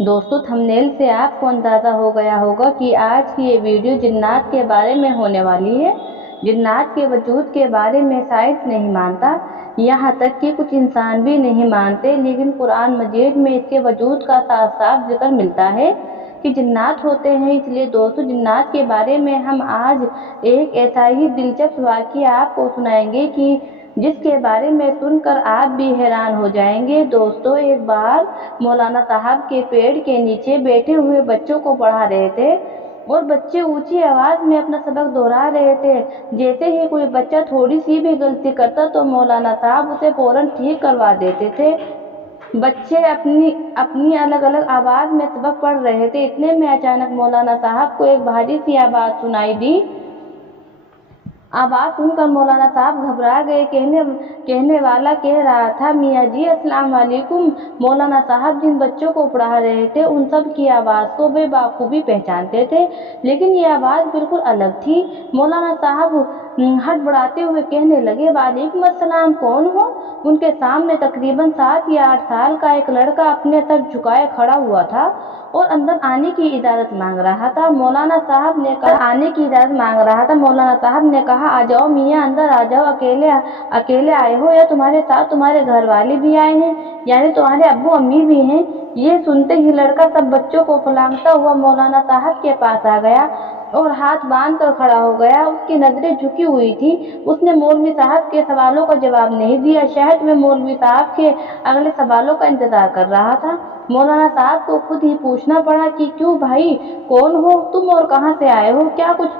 दोस्तों, थंबनेल से आपको अंदाज़ा हो गया होगा कि आज की ये वीडियो जिन्नात के बारे में होने वाली है। जिन्नात के वजूद के बारे में साइंस नहीं मानता, यहाँ तक कि कुछ इंसान भी नहीं मानते, लेकिन कुरान मजीद में इसके वजूद का साफ साफ जिक्र मिलता है कि जिन्नात होते हैं। इसलिए दोस्तों, जिन्नात के बारे में हम आज एक ऐसा ही दिलचस्प वाक़या आपको सुनाएंगे कि जिसके बारे में सुनकर आप भी हैरान हो जाएंगे। दोस्तों, एक बार मौलाना साहब के पेड़ के नीचे बैठे हुए बच्चों को पढ़ा रहे थे और बच्चे ऊंची आवाज में अपना सबक दोहरा रहे थे। जैसे ही कोई बच्चा थोड़ी सी भी गलती करता तो मौलाना साहब उसे फौरन ठीक करवा देते थे। बच्चे अपनी अपनी अलग अलग आवाज में सबक पढ़ रहे थे। इतने में अचानक मौलाना साहब को एक भारी सी आवाज सुनाई दी। आवाज सुनकर मौलाना साहब घबरा गए। कहने वाला कह रहा था, मियाँ जी अस्सलाम वालेकुम। मौलाना साहब जिन बच्चों को पढ़ा रहे थे उन सब की आवाज़ को वे बाखूबी पहचानते थे, लेकिन ये आवाज़ बिल्कुल अलग थी। मौलाना साहब हड़बड़ाते हुए कहने लगे, वालेकुम अस्सलाम, कौन हो? उनके सामने तकरीबन 7 या 8 साल का एक लड़का अपने सर झुकाए खड़ा हुआ था और अंदर आने की इजाज़त मांग रहा था। मौलाना साहब ने कहा, आ जाओ मियाँ, अंदर आ जाओ। अकेले आए हो या तुम्हारे साथ तुम्हारे घर वाले भी आए हैं, यानी तुम्हारे अब्बू अम्मी भी हैं? ये सुनते ही लड़का सब बच्चों को फुलांगता हुआ मौलाना साहब के पास आ गया और हाथ बांध कर खड़ा हो गया। उसकी नजरें झुकी हुई थी। उसने मौलवी साहब के सवालों का जवाब नहीं दिया। शहर में मौलवी साहब के अगले सवालों का इंतजार कर रहा था। मौलाना साहब को खुद ही पूछना पड़ा कि क्यों भाई, कौन हो तुम और कहाँ से आए हो? क्या कुछ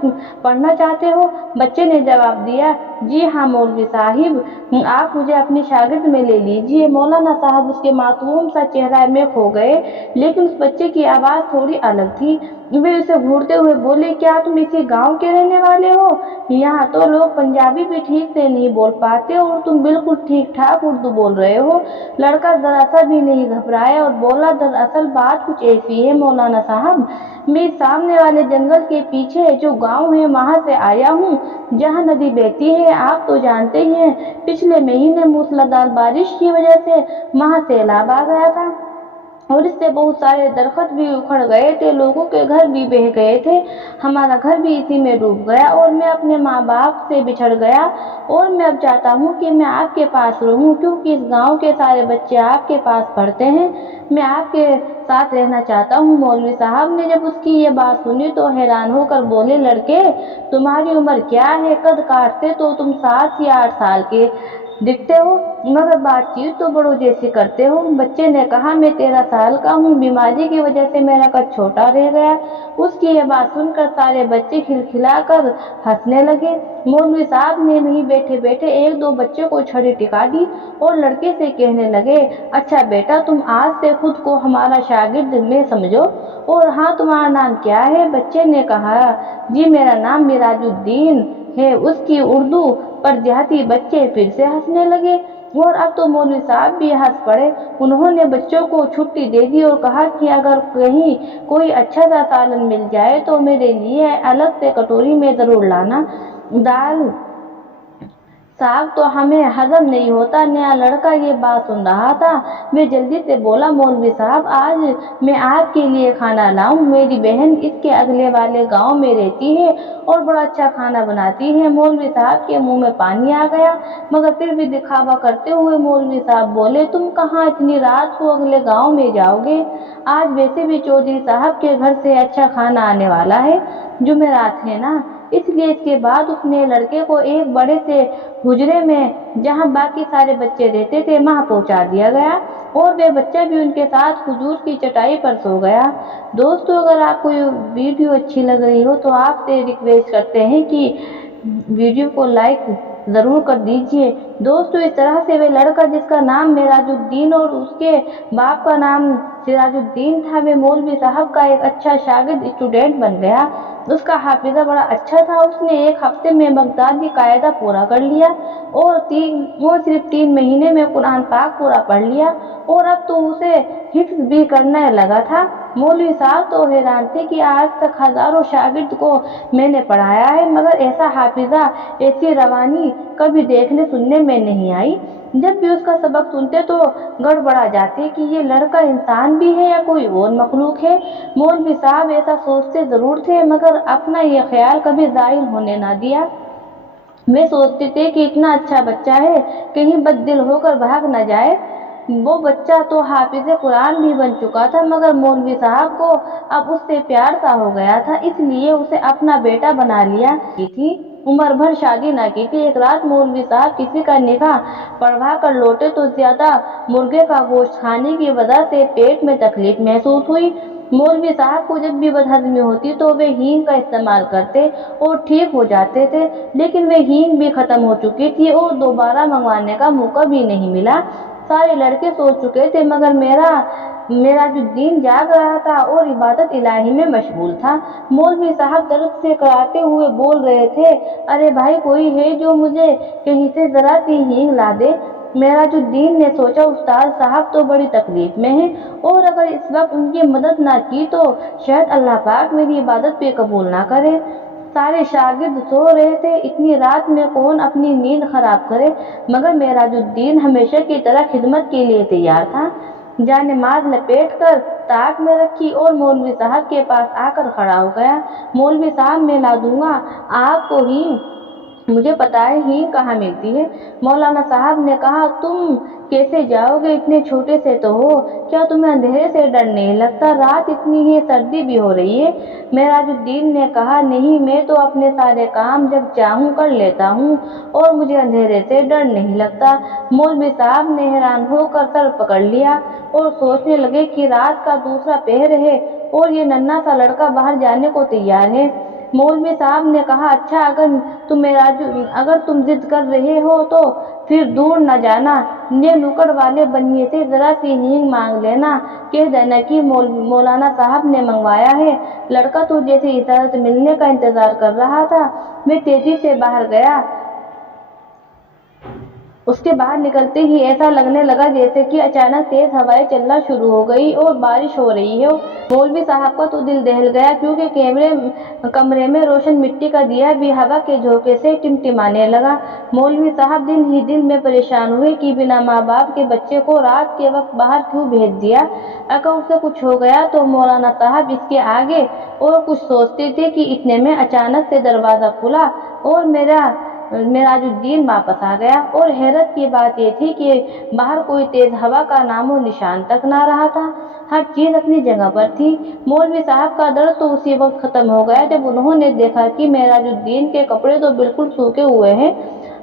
पढ़ना चाहते हो? बच्चे ने जवाब दिया, जी हाँ मौलवी साहिब, आप मुझे अपनी शागिर्द में ले लीजिए। मौलाना साहब उसके मासूम सा चेहरा में खो गए, लेकिन उस बच्चे की आवाज़ थोड़ी अलग थी। वे उसे घूरते हुए बोले, क्या तुम इसी गांव के रहने वाले हो? यहाँ तो लोग पंजाबी भी ठीक से नहीं बोल पाते और तुम बिल्कुल ठीक ठाक उर्दू बोल रहे हो। लड़का जरा सा भी नहीं घबराया और बोला, दरअसल बात कुछ ऐसी है मौलाना साहब, मैं सामने वाले जंगल के पीछे जो गांव है वहां से आया हूँ, जहाँ नदी बहती है। आप तो जानते ही हैं, पिछले महीने मूसलाधार बारिश की वजह से वहां सैलाब आ गया था और इससे बहुत सारे दरख्त भी उखड़ गए थे, लोगों के घर भी बह गए थे। हमारा घर भी इसी में डूब गया और मैं अपने माँ बाप से बिछड़ गया और मैं अब चाहता हूँ कि मैं आपके पास रहूँ, क्योंकि इस गांव के सारे बच्चे आपके पास पढ़ते हैं। मैं आपके साथ रहना चाहता हूँ। मौलवी साहब ने जब उसकी ये बात सुनी तो हैरान होकर बोले, लड़के तुम्हारी उम्र क्या है? कद काट से तो तुम 7 या 8 साल के दिखते हो, मगर बातचीत तो बड़ों जैसी करते हो। बच्चे ने कहा, मैं 13 साल का हूँ, बीमारी की वजह से मेरा कद छोटा रह गया। उसकी ये बात सुनकर सारे बच्चे खिलखिलाकर हंसने लगे। मौलवी साहब ने वहीं बैठे बैठे 1-2 बच्चों को छड़ी टिका दी और लड़के से कहने लगे, अच्छा बेटा, तुम आज से खुद को हमारा शागिर्द में समझो। और हाँ, तुम्हारा नाम क्या है? बच्चे ने कहा, जी मेरा नाम मिराजुद्दीन है। उसकी उर्दू पर देहाती बच्चे फिर से हंसने लगे और अब तो मौलवी साहब भी हंस पड़े। उन्होंने बच्चों को छुट्टी दे दी और कहा कि अगर कहीं कोई अच्छा सा सालन मिल जाए तो मेरे लिए अलग से कटोरी में जरूर लाना। दाल साग तो हमें हजम नहीं होता। नया लड़का ये बात सुन रहा था। मैं जल्दी से बोला, मौलवी साहब, आज मैं आपके लिए खाना लाऊं? मेरी बहन इसके अगले वाले गांव में रहती है और बड़ा अच्छा खाना बनाती है। मौलवी साहब के मुंह में पानी आ गया, मगर फिर भी दिखावा करते हुए मौलवी साहब बोले, तुम कहाँ इतनी रात को अगले गाँव में जाओगे? आज वैसे भी चौधरी साहब के घर से अच्छा खाना आने वाला है, जुमेरात है ना, इसलिए इसके बाद उसने लड़के को एक बड़े से हुजरे में जहां बाकी सारे बच्चे रहते थे वहां पहुंचा दिया गया और वे बच्चा भी उनके साथ हुजूर की चटाई पर सो गया। दोस्तों, अगर आपको ये वीडियो अच्छी लग रही हो तो आपसे रिक्वेस्ट करते हैं कि वीडियो को लाइक ज़रूर कर दीजिए। दोस्तों, इस तरह से वे लड़का जिसका नाम मिराजुद्दीन और उसके बाप का नाम सिराजुद्दीन था, वे मौलवी साहब का एक अच्छा शागिर्द स्टूडेंट बन गया। उसका हाफिज़ा बड़ा अच्छा था। उसने 1 हफ्ते में बगदादी कायदा पूरा कर लिया और सिर्फ 3 महीने में कुरान पाक पूरा पढ़ लिया और अब तो उसे हिफ्ज़ भी करने लगा था। मौलवी साहब तो हैरान थे कि आज तक हजारों शागिर्द को मैंने पढ़ाया है, मगर ऐसा हाफिजा, ऐसी रवानी कभी देखने सुनने में नहीं आई। जब भी उसका सबक सुनते तो गड़बड़ा जाते कि ये लड़का इंसान भी है या कोई और मखलूक है। मौलवी साहब ऐसा सोचते जरूर थे, मगर अपना ये ख्याल कभी जाहिर होने ना दिया। वे सोचते थे कि इतना अच्छा बच्चा है, कहीं बददिल होकर भाग न जाए। वो बच्चा तो हाफिज़े कुरान भी बन चुका था, मगर मौलवी साहब को अब उससे प्यार सा हो गया था, इसलिए उसे अपना बेटा बना लिया की थी। उम्र भर शादी न की थी। एक रात मौलवी साहब किसी का निकाह पढ़वा कर लौटे तो ज्यादा मुर्गे का गोश्त खाने की वजह से पेट में तकलीफ महसूस हुई। मौलवी साहब को जब भी बदहजमी होती तो वे हींग का इस्तेमाल करते और ठीक हो जाते थे, लेकिन वे हींग भी खत्म हो चुकी थी और दोबारा मंगवाने का मौका भी नहीं मिला। सारे लड़के सो चुके थे, मगर मेरा जो दीन जाग रहा था और इबादत इलाही में मशगूल था। मौलवी साहब दर्द से कराते हुए बोल रहे थे, अरे भाई, कोई है जो मुझे कहीं से जरा सी हींग ला दे। मेराजुद्दीन ने सोचा, उस्ताद साहब तो बड़ी तकलीफ में हैं और अगर इस वक्त उनकी मदद ना की तो शायद अल्लाह पाक मेरी इबादत पे कबूल ना करे। सारे शागिर्द सो रहे थे, इतनी रात में कौन अपनी नींद खराब करे, मगर मेराजुद्दीन हमेशा की तरह खिदमत के लिए तैयार था। जानेमाज लपेट कर ताक में रखी और मौलवी साहब के पास आकर खड़ा हो गया। मौलवी साहब, मैं ला दूंगा आपको ही, मुझे पता है हींग कहाँ मिलती है। मौलाना साहब ने कहा, तुम कैसे जाओगे, इतने छोटे से तो हो, क्या तुम्हें अंधेरे से डर नहीं लगता, रात इतनी है, सर्दी भी हो रही है। मेराजुद्दीन ने कहा, नहीं, मैं तो अपने सारे काम जब चाहूँ कर लेता हूँ और मुझे अंधेरे से डर नहीं लगता। मौलवी साहब ने हैरान होकर सर पकड़ लिया और सोचने लगे कि रात का दूसरा पहर है और ये नन्हा सा लड़का बाहर जाने को तैयार है। मौलवी साहब ने कहा, अच्छा, अगर तुम जिद कर रहे हो तो फिर दूर न जाना, ये नुक्कड़ वाले बनिए से जरा सी हींग मांग लेना, कह देना कि मौलाना साहब ने मंगवाया है। लड़का तो जैसे इजाजत मिलने का इंतजार कर रहा था। मैं तेजी से बाहर गया। उसके बाहर निकलते ही ऐसा लगने लगा जैसे कि अचानक तेज हवाएं चलना शुरू हो गई और बारिश हो रही हो। मौलवी साहब का तो दिल दहल गया, क्योंकि कमरे में रोशन मिट्टी का दिया भी हवा के झोंके से टिमटिमाने लगा। मौलवी साहब दिल ही दिल में परेशान हुए कि बिना माँ बाप के बच्चे को रात के वक्त बाहर क्यों भेज दिया। अगर उसे कुछ हो गया तो मौलाना साहब इसके आगे और कुछ सोचते थे कि इतने में अचानक से दरवाजा खुला और मेराजुद्दीन वापस आ गया। और हैरत की बात यह थी कि बाहर कोई तेज हवा का नामो निशान तक ना रहा था, हर चीज अपनी जगह पर थी। मौलवी साहब का दर्द तो उसी वक्त खत्म हो गया जब उन्होंने देखा कि मेराजुद्दीन के कपड़े तो बिल्कुल सूखे हुए हैं।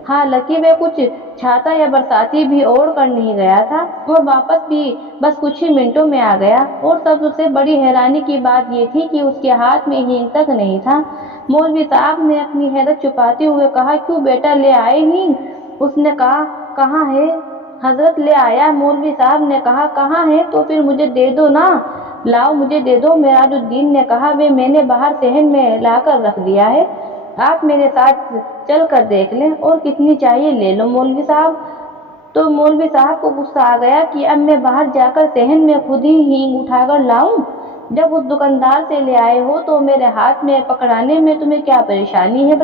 हालांकि वे कुछ छाता या बरसाती भी ओढ़ कर नहीं गया था और वापस भी बस कुछ ही मिनटों में आ गया। और सबसे बड़ी हैरानी की बात यह थी कि उसके हाथ में हींग तक नहीं था। मौलवी साहब ने अपनी हैरत छुपाते हुए कहा, क्यों बेटा, ले आए हींग? उसने कहा, कहाँ है हजरत, ले आया। मौलवी साहब ने कहा, कहाँ है? तो फिर मुझे दे दो ना। लाओ, मुझे दे दो। मेराजुद्दीन ने कहा, वे मैंने बाहर सहन में लाकर रख दिया है, आप मेरे साथ चल कर देख लें, और कितनी चाहिए ले लो मौलवी साहब। तो मौलवी साहब को गुस्सा आ गया कि अब मैं बाहर जाकर सहन में खुद ही हींग उठाकर लाऊं। जब उस दुकानदार से ले आए हो तो मेरे हाथ में पकड़ाने में तुम्हें क्या परेशानी है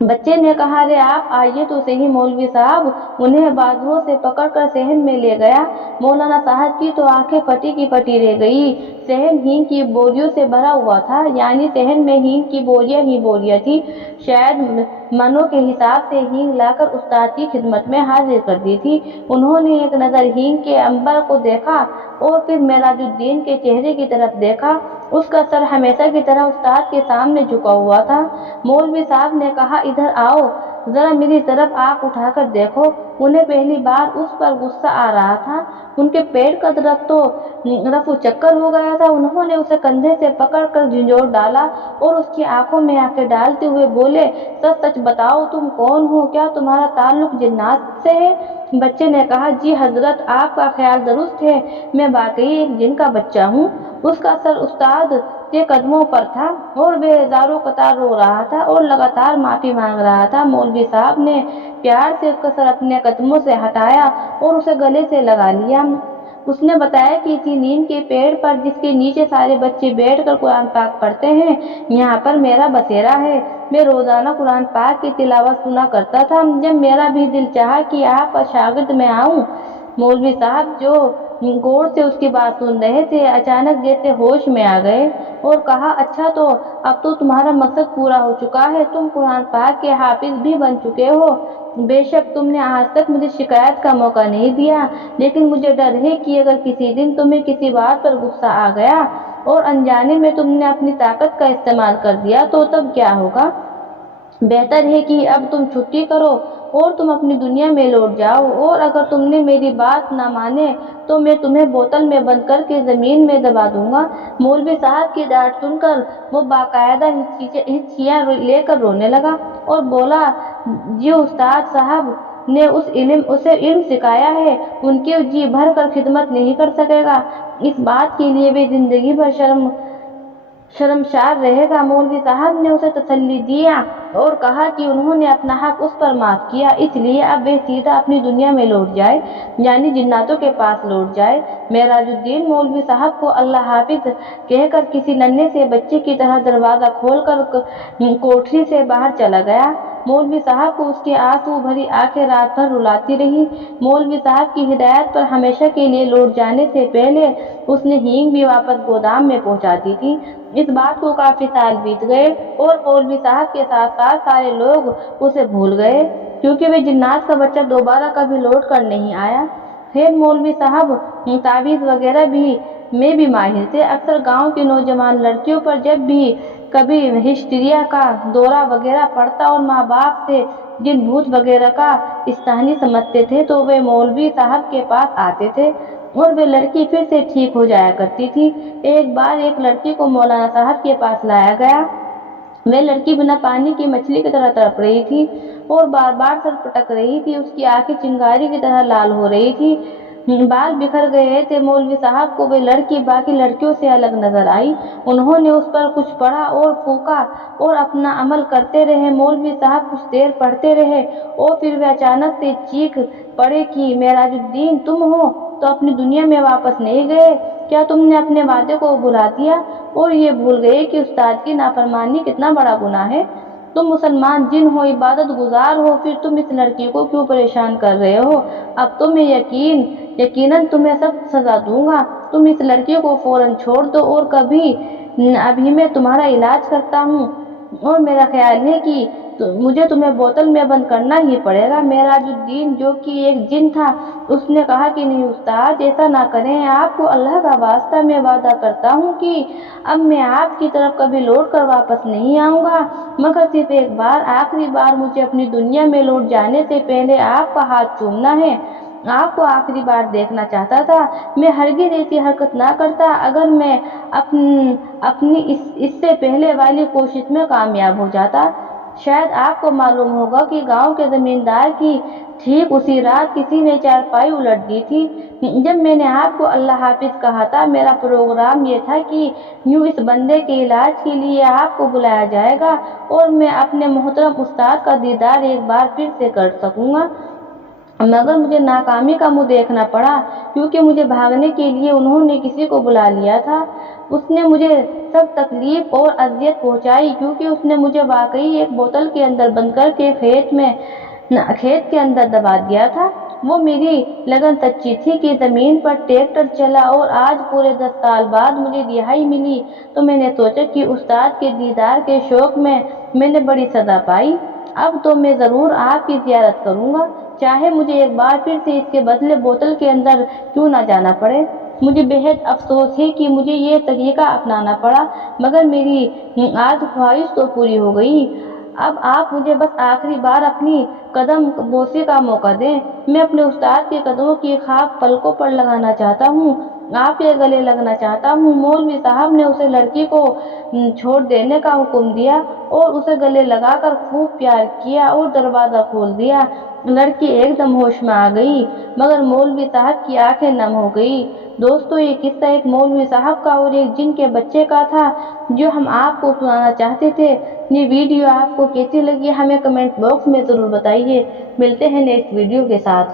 बच्चे ने कहा, अरे आप आइए तो सही मौलवी साहब। उन्हें बाजुओं से पकड़कर सहन में ले गया। मौलाना साहब की तो आंखें फटी की फटी रह गई। सहन हींग की बोरियों से भरा हुआ था, यानी सहन में हींग की बोरियां ही बोरियां थी। शायद मनों के हिसाब से हींग लाकर उस्ताद की खिदमत में हाजिर कर दी थी। उन्होंने एक नज़र हींग के अंबर को देखा और फिर मेराजुद्दीन के चेहरे की तरफ देखा। उसका सर हमेशा की तरह उस्ताद के सामने झुका हुआ था। मौलवी साहब ने कहा, इधर आओ, जरा मेरी तरफ आंख उठाकर देखो। उन्हें पहली बार उस पर गुस्सा आ रहा था। उनके पेट का दर्द तो रफू चक्कर हो गया था। उन्होंने उसे कंधे से पकड़कर झंझोर डाला और उसकी आंखों में आंखें डालते हुए बोले, सच सच बताओ, तुम कौन हो? क्या तुम्हारा ताल्लुक जिन्नात से है? बच्चे ने कहा, जी हजरत, आपका ख्याल दुरुस्त है, मैं वाकई एक जिन का बच्चा हूँ। उसका सर उस्ताद के कदमों पर था और वे हजारों कतार रो रहा था और लगातार माफी मांग रहा था। मौलवी साहब ने प्यार से उसका सर अपने कदमों से हटाया और उसे गले से लगा लिया। اس نے بتایا کہ اسی نیم کے پیڑ پر جس کے نیچے سارے بچے بیٹھ کر قرآن پاک پڑھتے ہیں، یہاں پر میرا بسیرا ہے۔ میں روزانہ قرآن پاک کی تلاوت سنا کرتا تھا۔ جب میرا بھی دل چاہا کہ آپ کا شاگرد میں آؤں۔ مولوی صاحب جو غور سے اس کی بات سن رہے تھے، اچانک جیسے ہوش میں آ گئے اور کہا، اچھا تو اب تو تمہارا مقصد پورا ہو چکا ہے، تم قرآن پاک کے حافظ بھی بن چکے ہو۔ بے شک تم نے آج تک مجھے شکایت کا موقع نہیں دیا، لیکن مجھے ڈر ہے کہ اگر کسی دن تمہیں کسی بات پر غصہ آ گیا اور انجانے میں تم نے اپنی طاقت کا استعمال کر دیا تو تب کیا ہوگا؟ بہتر ہے کہ اب تم چھٹی کرو اور تم اپنی دنیا میں لوٹ جاؤ، اور اگر تم نے میری بات نہ مانے تو میں تمہیں بوتل میں بند کر کے زمین میں دبا دوں گا۔ مولوی صاحب کی ڈانٹ سن کر وہ باقاعدہ ہچکیاں لے کر رونے لگا اور بولا، جی استاد صاحب نے اسے علم سکھایا ہے، ان کی جی بھر کر خدمت نہیں کر سکے گا، اس بات کے لیے وہ زندگی بھر شرمسار رہے گا۔ مولوی صاحب نے اسے تسلی دیا اور کہا کہ انہوں نے اپنا حق اس پر معاف کیا، اس لیے اب وہ سیدھا اپنی دنیا میں لوٹ جائے، یعنی جناتوں کے پاس لوٹ جائے۔ معراج الدین مولوی صاحب کو اللہ حافظ کہہ کر کسی ننھے سے بچے کی طرح دروازہ کھول کر کوٹھی سے باہر چلا گیا۔ مولوی صاحب کو اس کی آنسو بھری آنکھیں رات بھر رلاتی رہیں۔ مولوی صاحب کی ہدایت پر ہمیشہ کے لیے لوٹ جانے سے پہلے اس نے ہینگ بھی واپس گودام میں پہنچا دی تھی۔ اس بات کو کافی سال بیت گئے اور مولوی صاحب کے ساتھ ساتھ سارے لوگ اسے بھول گئے، کیونکہ وہ جنات کا بچہ دوبارہ کبھی لوٹ کر نہیں آیا۔ خیر مولوی صاحب تعویذ وغیرہ میں بھی ماہر تھے۔ اکثر گاؤں کی نوجوان لڑکیوں پر جب بھی کبھی ہسٹیریا کا دورہ وغیرہ پڑتا اور ماں باپ سے جن بھوت وغیرہ کا استحانی سمجھتے تھے تو وہ مولوی صاحب کے پاس آتے تھے اور وہ لڑکی پھر سے ٹھیک ہو جایا کرتی تھی۔ ایک بار ایک لڑکی کو مولانا صاحب کے پاس لایا گیا۔ وہ لڑکی بنا پانی کی مچھلی کی طرح تڑپ رہی تھی اور بار بار سر پٹک رہی تھی، اس کی آنکھیں چنگاری کی طرح لال ہو رہی تھی، بال بکھر گئے تھے۔ مولوی صاحب کو وہ لڑکی باقی لڑکیوں سے الگ نظر آئی۔ انہوں نے اس پر کچھ پڑھا اور پھونکا اور اپنا عمل کرتے رہے۔ مولوی صاحب کچھ دیر پڑھتے رہے اور پھر وہ اچانک سے چیخ پڑے کہ معراج الدین تم ہو تو اپنی دنیا میں واپس نہیں گئے؟ کیا تم نے اپنے وعدے کو بھلا دیا اور یہ بھول گئے کہ استاد کی نافرمانی کتنا بڑا گناہ ہے؟ تم مسلمان جن ہو، عبادت گزار ہو، پھر تم اس لڑکی کو کیوں پریشان کر رہے ہو؟ اب تو میں یقیناً تمہیں سخت سزا دوں گا۔ تم اس لڑکی کو فوراً چھوڑ دو اور ابھی میں تمہارا علاج کرتا ہوں، اور میرا خیال ہے کہ مجھے تمہیں بوتل میں بند کرنا ہی پڑے گا۔ معراج الدین جو کہ ایک جن تھا، اس نے کہا کہ نہیں استاد، ایسا نہ کریں، آپ کو اللہ کا واسطہ میں وعدہ کرتا ہوں کہ اب میں آپ کی طرف کبھی لوٹ کر واپس نہیں آؤں گا، مگر صرف ایک بار، آخری بار مجھے اپنی دنیا میں لوٹ جانے سے پہلے آپ کا ہاتھ چومنا ہے۔ آپ کو آخری بار دیکھنا چاہتا تھا۔ میں ہرگز ایسی حرکت نہ کرتا اگر میں اپنی اس سے پہلے والی کوشش میں کامیاب ہو جاتا۔ شاید آپ کو معلوم ہوگا کہ گاؤں کے زمیندار کی ٹھیک اسی رات کسی نے چارپائی الٹ دی تھی۔ جب میں نے آپ کو اللہ حافظ کہا تھا، میرا پروگرام یہ تھا کہ یوں اس بندے کے علاج کے لیے آپ کو بلایا جائے گا اور میں اپنے محترم استاد کا دیدار ایک بار پھر سے کر سکوں گا، مگر مجھے ناکامی کا منہ دیکھنا پڑا، کیونکہ مجھے بھاگنے کے لیے انہوں نے کسی کو بلا لیا تھا۔ اس نے مجھے سخت تکلیف اور اذیت پہنچائی، کیونکہ اس نے مجھے واقعی ایک بوتل کے اندر بند کر کے کھیت کے اندر دبا دیا تھا۔ وہ میری لگن سچی تھی کہ زمین پر ٹریکٹر چلا اور آج پورے 10 سال بعد مجھے رہائی ملی تو میں نے سوچا کہ استاد کے دیدار کے شوق میں نے بڑی سزا پائی۔ اب تو میں ضرور آپ کی زیارت کروں گا، چاہے مجھے ایک بار پھر سے اس کے بدلے بوتل کے اندر کیوں نہ جانا پڑے۔ مجھے بہت افسوس ہے کہ مجھے یہ طریقہ اپنانا پڑا، مگر میری آج خواہش تو پوری ہو گئی۔ اب آپ مجھے بس آخری بار اپنی قدم بوسی کا موقع دیں۔ میں اپنے استاد کے قدموں کی خاک پلکوں پر لگانا چاہتا ہوں، آپ کے گلے لگنا چاہتا ہوں۔ مولوی صاحب نے اسے لڑکی کو چھوڑ دینے کا حکم دیا اور اسے گلے لگا کر خوب پیار کیا اور دروازہ کھول دیا۔ لڑکی ایک دم ہوش میں آ گئی، مگر مولوی صاحب کی آنکھیں نم ہو گئی۔ دوستو، یہ قصہ ایک مولوی صاحب کا اور ایک جن کے بچے کا تھا جو ہم آپ کو سنانا چاہتے تھے۔ یہ ویڈیو آپ کو کیسی لگی ہمیں کمنٹ باکس میں ضرور بتائیے۔ ملتے ہیں نیکسٹ ویڈیو کے ساتھ۔